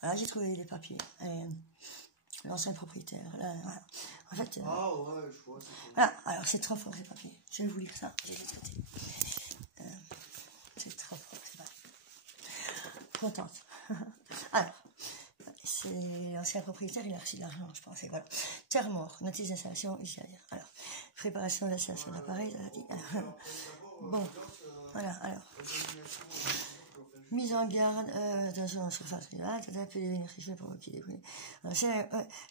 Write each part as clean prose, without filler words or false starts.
Voilà, j'ai trouvé les papiers. L'ancien propriétaire. Là, voilà. En fait, ah ouais, je vois. Voilà, alors c'est trop fort les papiers. Je vais vous lire ça. Je vais les traiter. C'est trop fort, c'est pas. Contente. Alors, c'est l'ancien propriétaire, il a reçu de l'argent, je pense. Et voilà. Terre mort, notice d'installation ici derrière. Alors, préparation de l'installation d'appareil, ça a dit. Bon, voilà, alors. Mise en garde, attention en surface privée, peut devenir sifflé pour provoquer des bruits.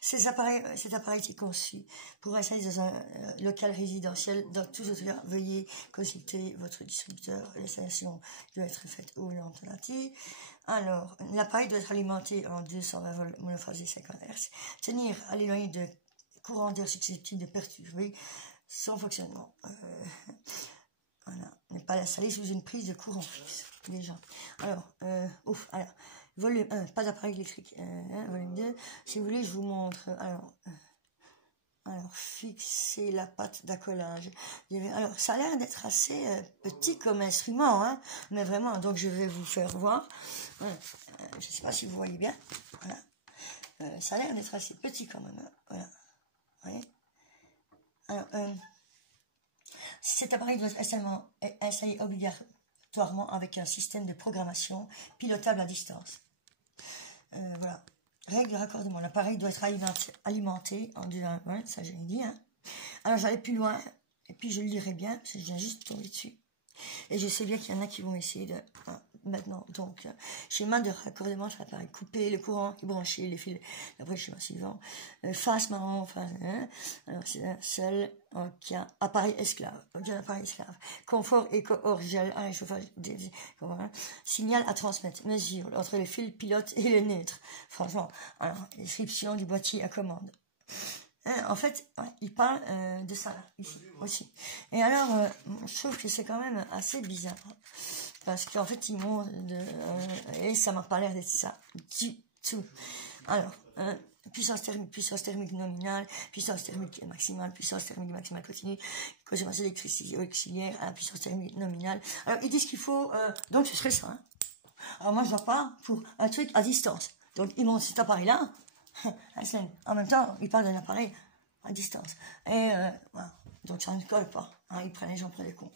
Cet appareil est conçu pour installer dans un local résidentiel. Dans tous autres cas, veuillez consulter votre distributeur. L'installation doit être faite aux lampes alternatives. Alors, l'appareil doit être alimenté en 220 volts monophasé 50 Hz. Tenir à l'éloigné de courants d'air susceptibles de perturber son fonctionnement. Voilà, ne pas l'installer sous une prise de courant fixe, déjà. Alors, alors, volume 1, pas d'appareil électrique. Volume 2, si vous voulez, je vous montre. Alors fixer la pâte d'accolage. Alors, ça a l'air d'être assez petit comme instrument, hein, mais vraiment, donc je vais vous faire voir. Voilà. Je ne sais pas si vous voyez bien. Voilà. Ça a l'air d'être assez petit quand même. Hein. Voilà. Vous voyez. Alors, cet appareil doit être installé obligatoirement avec un système de programmation pilotable à distance. Voilà. Règle de raccordement. L'appareil doit être alimenté en 2 ouais, ça j'ai dit. Hein. Alors j'allais plus loin, et puis je le lirai bien, parce que je viens juste de tomber dessus. Et je sais bien qu'il y en a qui vont essayer de... maintenant, donc, schéma de raccordement de l'appareil. Couper le courant et brancher les fils. Après, schéma suivant. Face marron, face... alors, c'est un seul aucun appareil esclave. Aucun appareil esclave. Confort hors gel, un chauffage... Signal à transmettre. Mesure entre le fil pilote et le neutre. Franchement, alors, description du boîtier à commande. En fait, il parle de ça, là, ici, aussi. Et alors, je trouve que c'est quand même assez bizarre. Parce qu'en fait, ils montrent et ça m'a pas l'air d'être ça, du tout. Alors, puissance thermique nominale, puissance thermique maximale continue, consommation d'électricité auxiliaire, puissance thermique nominale. Alors, ils disent qu'il faut, donc ce serait ça. Hein. Alors, moi, je vois pas pour un truc à distance. Donc, ils montrent cet appareil-là. En même temps, ils parlent d'un appareil à distance. Et voilà. Donc ça ne colle pas. Hein, ils prennent les gens pour des cons.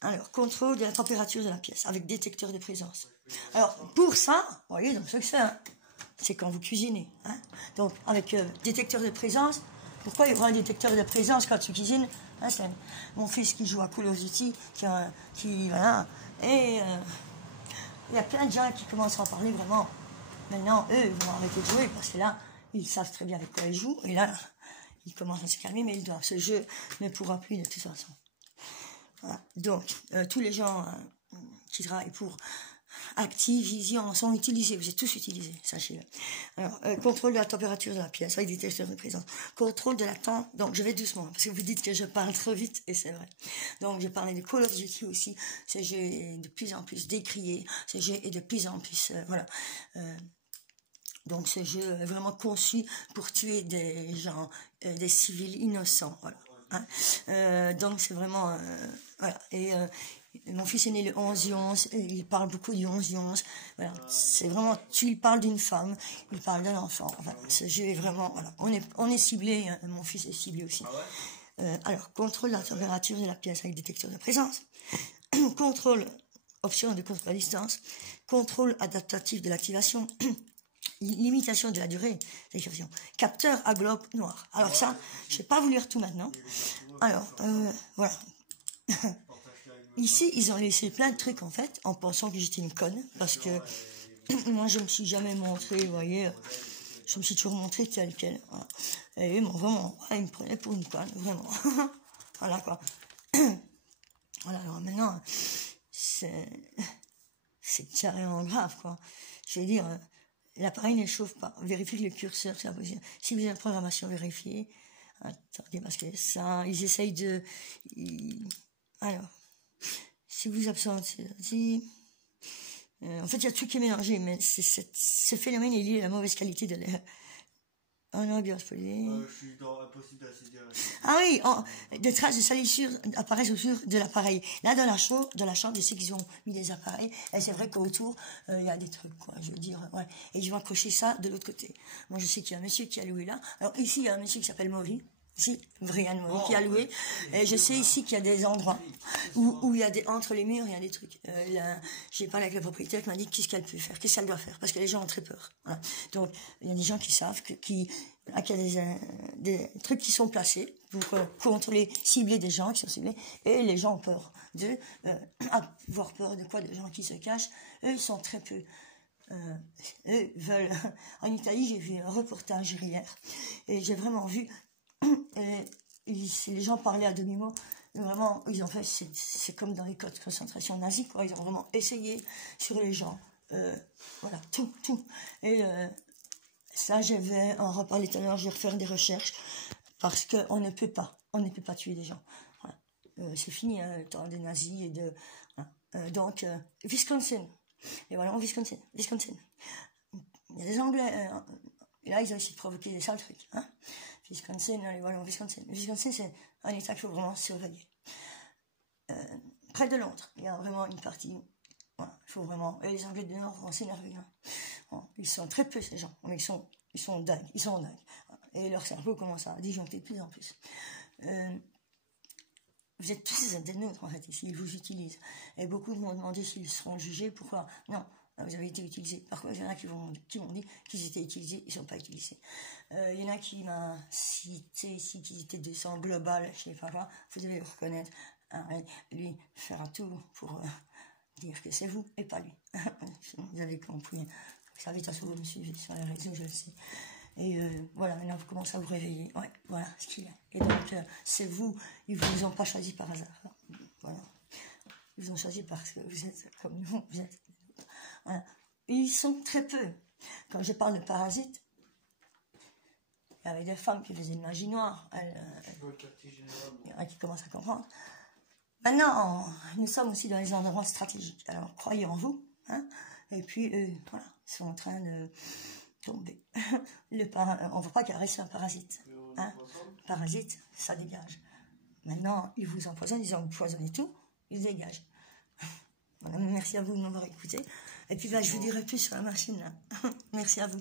Alors, contrôle de la température de la pièce avec détecteur de présence. Alors, pour ça, vous voyez, donc ce que c'est, hein, c'est quand vous cuisinez. Hein. Donc, avec détecteur de présence, pourquoi il y aura un détecteur de présence quand tu cuisines? Hein, c'est mon fils qui joue à Call of Duty, qui voilà. Et il y a plein de gens qui commencent à en parler vraiment. Maintenant, eux, ils vont arrêter de jouer parce que là, ils savent très bien avec quoi ils jouent. Et là, ils commencent à se calmer, mais ils doivent. Ce jeu ne pourra plus de toute façon. Voilà. Donc, tous les gens qui travaillent pour Activision sont utilisés. Vous êtes tous utilisés, sachez-le. Alors, contrôle de la température de la pièce avec détecteur de présence. Contrôle de la temps. Donc, je vais doucement parce que vous dites que je parle trop vite et c'est vrai. Donc, je parlais de Call of Duty aussi. Ce jeu est de plus en plus décrié. Ce jeu est de plus en plus, voilà. Donc ce jeu est vraiment conçu pour tuer des gens, des civils innocents, voilà. Hein. Donc c'est vraiment, voilà. Et mon fils est né le 11/11, et il parle beaucoup du 11/11, voilà. C'est vraiment, tu lui parles d'une femme, il parle d'un enfant, enfin, ce jeu est vraiment, voilà. On est ciblé, hein. Mon fils est ciblé aussi. Alors, contrôle de la température de la pièce avec détecteur de présence, contrôle, option de contrôle à distance, contrôle adaptatif de l'activation, limitation de la durée d'exécution. Capteur à globe noir. Alors ça, je vais pas vous lire tout maintenant. Alors, voilà. Ici, ils ont laissé plein de trucs, en fait, en pensant que j'étais une conne, parce que moi, je me suis jamais montrée, vous voyez, je me suis toujours montrée telle quelle. Voilà. Et bon, vraiment, ils me prenaient pour une conne, vraiment. Voilà, quoi. Voilà, alors maintenant, c'est carrément grave, quoi. Je veux dire... l'appareil ne chauffe pas. Vérifiez que le curseur sur la position. Si vous avez la programmation vérifiée, attendez, parce que ça, ils essayent de... alors, si vous absentez, en fait, il y a tout qui est mélangé, mais ce phénomène est lié à la mauvaise qualité de l'air. En ambiance polluée. Je suis dans impossible d'accéder à la... Ah oui, des traces de salissure apparaissent autour de l'appareil. Là, dans la chambre, je sais qu'ils ont mis des appareils. Et c'est vrai qu'autour, il y a des trucs, quoi. Je veux dire, ouais. Et ils vont accrocher ça de l'autre côté. Moi, je sais qu'il y a un monsieur qui a loué là. Alors ici, il y a un monsieur qui s'appelle Maury. Ici, Brian Maury qui a loué. Et je sais ici qu'il y a des endroits où il y a entre les murs, il y a des trucs. J'ai parlé avec la propriétaire qui m'a dit qu'est-ce qu'elle peut faire, qu'est-ce qu'elle doit faire, parce que les gens ont très peur. Voilà. Donc, il y a des gens qui savent qu'il y a des trucs qui sont placés pour contrôler, cibler des gens qui sont ciblés, et les gens ont peur avoir peur de quoi, des gens qui se cachent. Eux, ils sont très peu. Eux veulent. En Italie, j'ai vu un reportage hier, et j'ai vraiment vu. Les gens parlaient à demi-mot. Vraiment, ils ont fait, c'est comme dans les camps de concentration nazis, quoi. Ils ont vraiment essayé sur les gens. Voilà, tout. Et ça, je vais en reparler tout à l'heure, je vais refaire des recherches, parce qu'on ne peut pas tuer des gens. Voilà. C'est fini, hein, le temps des nazis et de... Voilà. Donc, Wisconsin. Et voilà, en Wisconsin. Il y a des Anglais, et là, ils ont essayé de provoquer des sales trucs, hein. Wisconsin, allez, voilà, en Wisconsin. Wisconsin, c'est un état qu'il faut vraiment surveiller. Près de Londres, il y a vraiment une partie, voilà, il faut vraiment, et les Anglais du Nord vont s'énerver, hein. Bon, ils sont très peu, ces gens, mais ils sont dingues, et leur cerveau commence à disjoncter de plus en plus. Vous êtes tous des nôtres, en fait, ici, ils vous utilisent. Et beaucoup m'ont demandé s'ils seront jugés, pourquoi? Non, vous avez été utilisés. Par contre, il y en a qui m'ont dit qu'ils étaient utilisés, ils ne sont pas utilisés. Il y en a qui m'a cité ici qu'ils étaient 200 global, je ne sais pas quoi, vous devez le reconnaître. Hein, lui fera tout pour dire que c'est vous et pas lui. Vous avez compris. Vous savez, de toute façon, vous me suivez sur les réseaux, je le sais. Et voilà, maintenant vous commencez à vous réveiller. Ouais, voilà ce qu'il y a. Et donc, c'est vous, ils ne vous ont pas choisi par hasard. Voilà. Ils vous ont choisi parce que vous êtes comme nous, vous êtes. Voilà. Et ils sont très peu. Quand je parle de parasites, il y avait des femmes qui faisaient une magie noire. Il y en a qui commencent à comprendre. Maintenant, nous sommes aussi dans les endroits stratégiques. Alors, croyez en vous. Hein, et puis, voilà, ils sont en train de tomber. On ne va pas caresser un parasite. Hein. Parasite, ça dégage. Maintenant, ils vous empoisonnent, ils ont empoisonné tout, ils dégagent. Voilà, merci à vous de m'avoir écouté. Et puis, je vous dirai plus sur la machine. Là. Merci à vous.